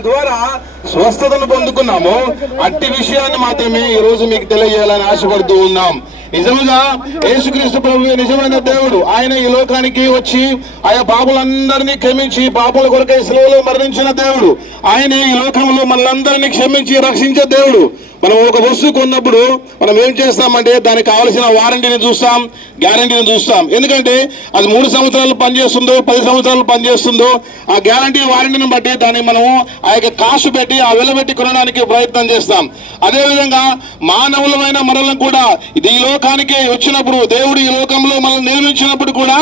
ద్వారా స్వస్థతను పొందుకున్నాము. అట్టి విషయాన్ని మాత్రమే ఈ రోజు మీకు తెలియజేయాలని ఆశపడుతూ ఉన్నాం. నిజముగా యేసుక్రీస్తు ప్రభు నిజమైన దేవుడు. ఆయన ఈ లోకానికి వచ్చి ఆయా పాపులందరినీ క్షమించి పాపుల కొరకై సెలవులో మరణించిన దేవుడు. ఆయన ఈ లోకంలో మనందరినీ క్షమించి రక్షించే దేవుడు. మనం ఒక వస్తువు కొన్నప్పుడు మనం ఏం చేస్తామంటే దానికి కావలసిన వారంటీని చూస్తాం గ్యారంటీని చూస్తాం. ఎందుకంటే అది మూడు సంవత్సరాలు పనిచేస్తుందో పది సంవత్సరాలు పనిచేస్తుందో ఆ గ్యారంటీ వారంటీని బట్టి దాన్ని మనము ఆ యొక్క కాస్ట్ పెట్టి ఆ వెలబెట్టి కొనడానికి ప్రయత్నం చేస్తాం. అదేవిధంగా మానవులమైన మనల్ని కూడా ఇది ఈ లోకానికి వచ్చినప్పుడు దేవుడు ఈ లోకంలో మనల్ని నిర్మించినప్పుడు కూడా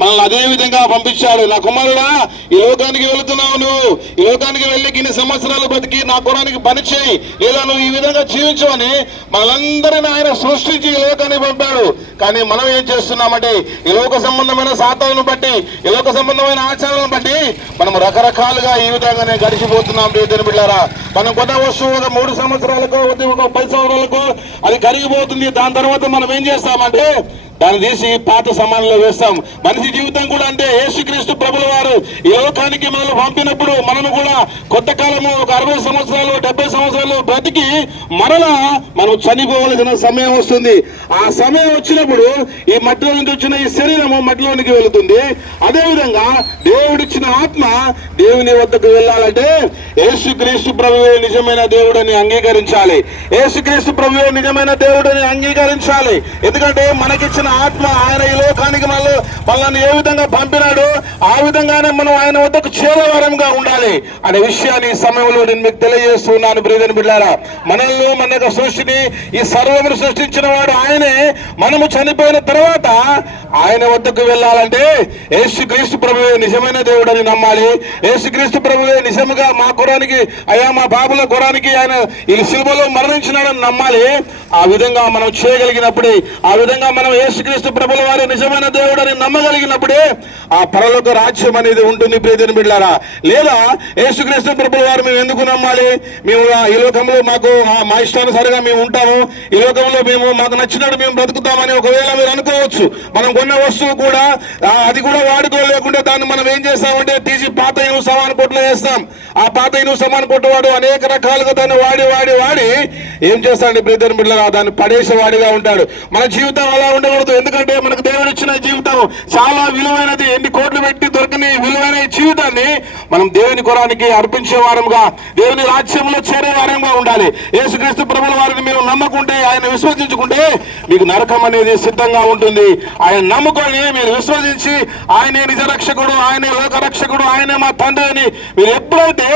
మనల్ని అదే విధంగా పంపించాడు. నా కుమారుడా ఈ లోకానికి వెళుతున్నావు నువ్వు. ఈ లోకానికి వెళ్ళి ఇన్ని సంవత్సరాలు బతికి నా కులానికి పనిచేయి లేదా నువ్వు ఈ విధంగా జీవించమని మనందరిని ఆయన సృష్టించి ఈ లోకానికి పంపాడు. కానీ మనం ఏం చేస్తున్నామంటే ఈ లోక సంబంధమైన సాతాలను బట్టి ఈ లోక సంబంధమైన ఆచారాలను బట్టి మనం రకరకాలుగా ఈ విధంగానే గడిచిపోతున్నాం దేవుని బిళ్ళారా మనం కొత్త వస్తువు ఒక మూడు సంవత్సరాలకు ఒక పది సంవత్సరాలకు అది కరిగిపోతుంది. దాని తర్వాత మనం ఏం చేస్తామంటే దాన్ని తీసి పాత సమానంలో వేస్తాం. మనిషి జీవితం కూడా అంటే యేసుక్రీస్తు ప్రభుల వారు ఈ లోకానికి మనల్ని పంపినప్పుడు మనము కూడా కొత్త కాలము ఒక అరవై సంవత్సరాలు డెబ్బై బ్రతికి మరలా మనం చనిపోవలసిన సమయం వస్తుంది. ఆ సమయం వచ్చినప్పుడు ఈ మట్టిలో నుంచి వచ్చిన ఈ శరీరము మట్టిలోనికి వెళుతుంది. అదేవిధంగా దేవుడిచ్చిన ఆత్మ దేవుని వద్దకు వెళ్ళాలంటే యేసుక్రీస్తు ప్రభువే నిజమైన దేవుడని అంగీకరించాలి. యేసుక్రీస్తు ప్రభువే నిజమైన దేవుడని అంగీకరించాలి. ఎందుకంటే మనకిచ్చిన ఆత్మ ఆయన ఈ లోకానికి మనలో మనల్ని ఏ విధంగా పంపినాడు ఆ విధంగానే మనం ఆయన వద్దకు చేరవరంగా ఉండాలి అనే విషయాన్ని ఈ సమయంలో నేను మీకు తెలియజేస్తున్నాను బ్రీదన్ బిడ్డారా మనల్ని మన యొక్క సృష్టిని ఈ సర్వమును సృష్టించిన వాడు ఆయనే. మనము చనిపోయిన తర్వాత ఆయన వద్దకు వెళ్ళాలంటే యేసుక్రీస్తు ప్రభువే నిజమైన దేవుడని నమ్మాలి. యేసుక్రీస్తు ప్రభువే నిజముగా మా కురానికి అయ్యా మా బాబుల కురానికి ఆయన ఈ సిలువలో మరణించినాడని నమ్మాలి. ఆ విధంగా మనం చేయగలిగినప్పుడే ఆ విధంగా మనం యేసుక్రీస్తు ప్రభుల వారి నిజమైన దేవుడని నమ్మగలిగినప్పుడే ఆ పరలోక రాజ్యం అనేది ఉంటుంది ప్రియదని బిడ్డారా లేదా యేసుక్రీస్తు ప్రభుల వారు మేము ఎందుకు నమ్మాలి? మేము ఈ లోకంలో మాకు మా ఇష్టానుసారంగా మేము ఉంటాము. ఈ లోకంలో మేము మాకు నచ్చినట్టు మేము బ్రతుకుతామని ఒకవేళ మీరు అనుకోవచ్చు. మనం కొన్న వస్తువు కూడా అది కూడా వాడుకోలేకుండా దాన్ని మనం ఏం చేస్తామంటే తీసి పాత ఇనుము సమాన పొట్టులో వేస్తాం. ఆ పాత ఇనుము సమాన పొట్టు వాడు అనేక రకాలుగా దాన్ని వాడి వాడి వాడి ఏం చేస్తాడు బ్రదర్ బిడ్డగా దాన్ని పడేసేవాడిగా ఉంటాడు. మన జీవితం అలా ఉండకూడదు. ఎందుకంటే మనకు దేవుడు ఇచ్చిన జీవితం చాలా విలువైనది. ఎన్ని కోట్లు పెట్టి దొరకని విలువైన జీవితం జీవితాన్ని మనం దేవుని కొరానికి అర్పించే వారంగా దేవుని రాజ్యంలో చేరే వారంగా ఉండాలి. యేసుక్రీస్తు ప్రభుల వారిని మీరు నమ్మకుంటే ఆయన విశ్వసించుకుంటే మీకు నరకం అనేది సిద్ధంగా ఉంటుంది. ఆయన నమ్ముకొని మీరు విశ్వసించి ఆయనే నిజ రక్షకుడు ఆయనే లోకరక్షకుడు ఆయనే మా తండ్రి అని మీరు ఎప్పుడైతే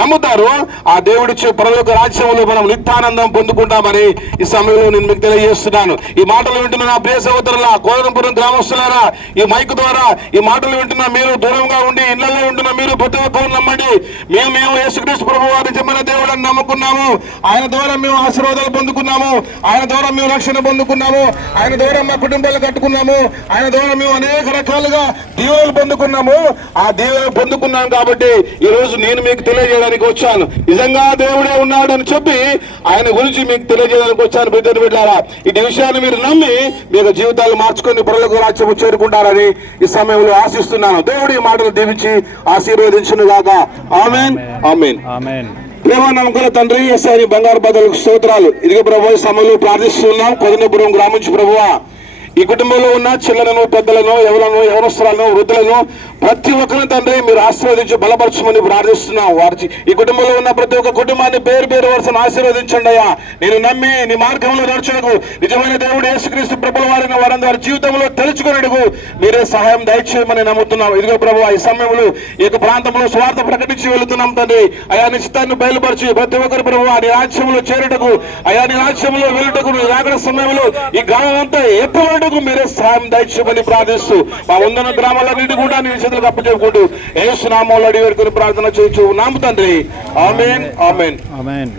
నమ్ముతారో ఆ దేవుడిచ్చే పరలోక రాజ్యంలో మనం నిత్యానందం పొందుకుంటామని ఈ సమయంలో నేను మీకు తెలియజేస్తున్నాను. ఈ మాటలు వింటున్న నా ప్రియ సహోదరుల కోదంపురం గ్రామస్తులారా ఈ మైక్ ద్వారా ఈ మాటలు వింటున్న మీరు దూరంగా ఉండి ఇళ్ళలో ఉంటున్న మీరు ప్రతి నమ్మండి మేము మేము యేసుక్రీస్తు ప్రభు వారి నిజమైన దేవుడని నమ్ముకున్నాము. ఆయన ద్వారా మేము ఆశీర్వాదాలు పొందుకున్నాము. ఆయన ద్వారా మేము రక్షణ పొందుకున్నాము. ఆయన ద్వారా మా కుటుంబాలు కట్టుకున్నాము. ఆయన ద్వారా మేము అనేక రకాలుగా దీవెనలు పొందుకున్నాము. ఆ దీవెనలు పొందుకున్నాం కాబట్టి ఈ రోజు నేను మీకు తెలియజేయడానికి వచ్చాను. నిజంగా దేవుడే ఉన్నాడు అని చెప్పి ఆయన గురించి మీకు తెలియజేయడానికి వచ్చాను బిడ్డను బిడ్డారా. ఈ విషయాన్ని మీరు నమ్మి మీకు జీవితాలు మార్చుకొని పొరలకు రాజ్యము చేరుకుంటారని ఈ సమయంలో ఆశిస్తున్నాను. దేవుడి మాటలు దీవించి ఆశీర్వదించును గాక ఆమెన్. ఆమెన్. ఆమెన్. ప్రేమ నమ్మకాల తండ్రి ఎస్ఐ బంగారు బదులకు స్తోత్రాలు. ఇదిగో ప్రభు ఈ సమయంలో ప్రార్థిస్తున్నాం. కొదనపురం గ్రామం నుంచి ప్రభువా ఈ కుటుంబంలో ఉన్న చిల్లలను పెద్దలను ఎవరను ఎవరస్తులను వృద్ధులను ప్రతి ఒక్కరిని తండ్రి మీరు ఆశీర్వదించి బలపరచమని ప్రార్థిస్తున్నాం. వారి ఈ కుటుంబంలో ఉన్న ప్రతి ఒక్క కుటుంబాన్ని పేరు పేరు వరుసను ఆశీర్వదించండి అయ్యా. నేను నమ్మి నీ మార్గంలో నడుచుటకు నిజమైన దేవుడు యేసుక్రీస్తు ప్రభుల వారిని వారందరి వారి జీవితంలో తెలుసుకునేందుకు మీరే సహాయం దయచేయమని నమ్ముతున్నాం. ఇదిగో ప్రభు ఈ సమయంలో ఈ యొక్క ప్రాంతంలో స్వార్థ ప్రకటించి వెళుతున్నాం తండ్రి. అయా నిశ్చితాన్ని బయలుపరిచి ప్రతి ఒక్కరు ప్రభు ఆ నిరాశ్యంలో చేరుటకు అయా నిరాశ్యంలో వెళ్ళుటకు రాగడ సమయంలో ఈ గ్రామం అంతా ఎప్పుడుటకు మీరే సాయం దయచేయమని ప్రార్థిస్తూ మా ఉందన్న గ్రామాలన్నింటి కూడా నీ చేతులకు అప్పచెప్పుకుంటూ ఏసు నామంలో అడిగి ప్రార్థన చేయొచ్చు నాము తండ్రి. ఆమెన్. ఆమెన్. ఆమెన్.